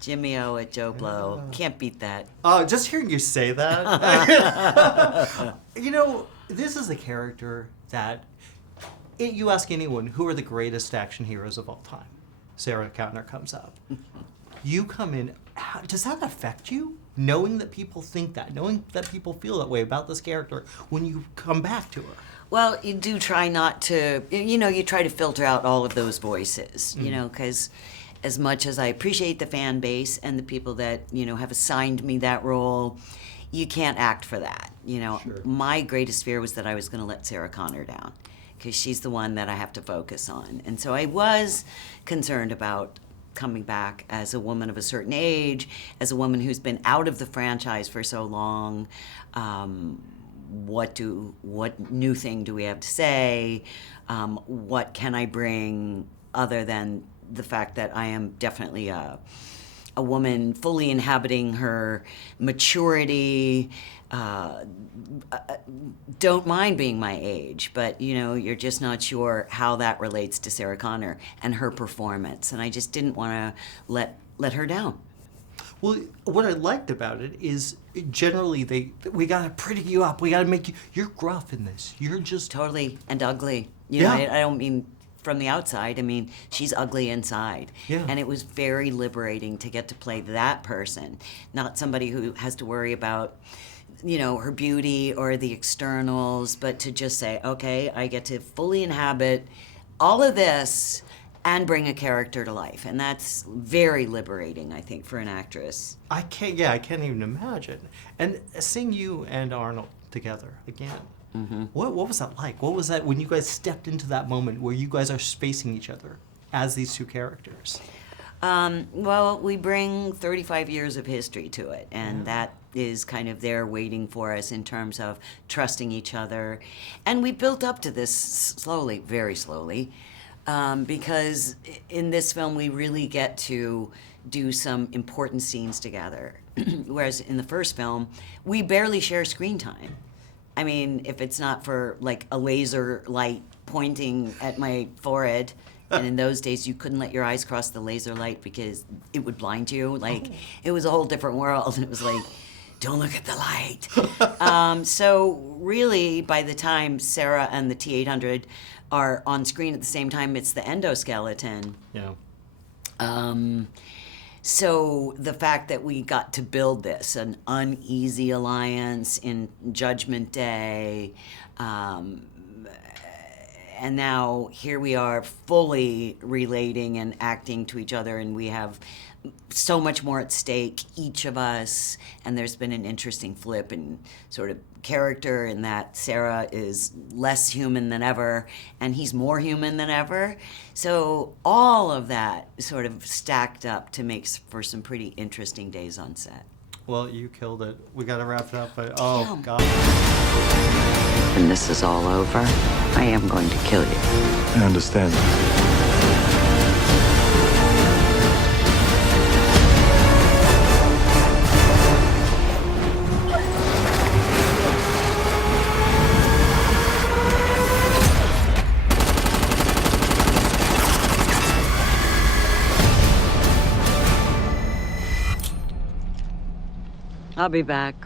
Jimmy O at JoBlo. Can't beat that. Just hearing you say that. You know, this is a character that, you ask anyone, who are the greatest action heroes of all time? Sarah Connor comes up. You come in, does that affect you? Knowing that people think that, knowing that people feel that way about this character when you come back to her? Well, you do try not to, you try to filter out all of those voices, because as much as I appreciate the fan base and the people that, have assigned me that role, you can't act for that. Sure. My greatest fear was that I was going to let Sarah Connor down because she's the one that I have to focus on. And so I was concerned about coming back as a woman of a certain age, as a woman who's been out of the franchise for so long. What new thing do we have to say? What can I bring other than the fact that I am definitely a woman fully inhabiting her maturity, don't mind being my age, but you're just not sure how that relates to Sarah Connor and her performance, and I just didn't want to let her down. Well, what I liked about it is generally we gotta pretty you up, we gotta make you're gruff in this. You're just totally and ugly. Yeah. I don't mean from the outside. I mean, she's ugly inside. Yeah. And it was very liberating to get to play that person, not somebody who has to worry about, her beauty or the externals, but to just say, okay, I get to fully inhabit all of this and bring a character to life. And that's very liberating, I think, for an actress. I can't even imagine. And seeing you and Arnold together again, what was that like? What was that when you guys stepped into that moment where you guys are facing each other as these two characters? Well, we bring 35 years of history to it, and that is kind of there waiting for us in terms of trusting each other. And we built up to this slowly, very slowly, because in this film we really get to do some important scenes together, whereas in the first film, we barely share screen time. I mean, if it's not for like a laser light pointing at my forehead, and in those days you couldn't let your eyes cross the laser light because it would blind you. Like, it was a whole different world. It was like, don't look at the light. So really, by the time Sarah and the T-800 are on screen at the same time, it's the endoskeleton. Yeah. So the fact that we got to build this, an uneasy alliance in Judgment Day, and now here we are fully relating and acting to each other, and we have so much more at stake, each of us, and there's been an interesting flip in sort of character in that Sarah is less human than ever, and he's more human than ever. So all of that sort of stacked up to make for some pretty interesting days on set. Well, you killed it. We gotta wrap it up, but oh, God. When this is all over, I am going to kill you. I understand. I'll be back.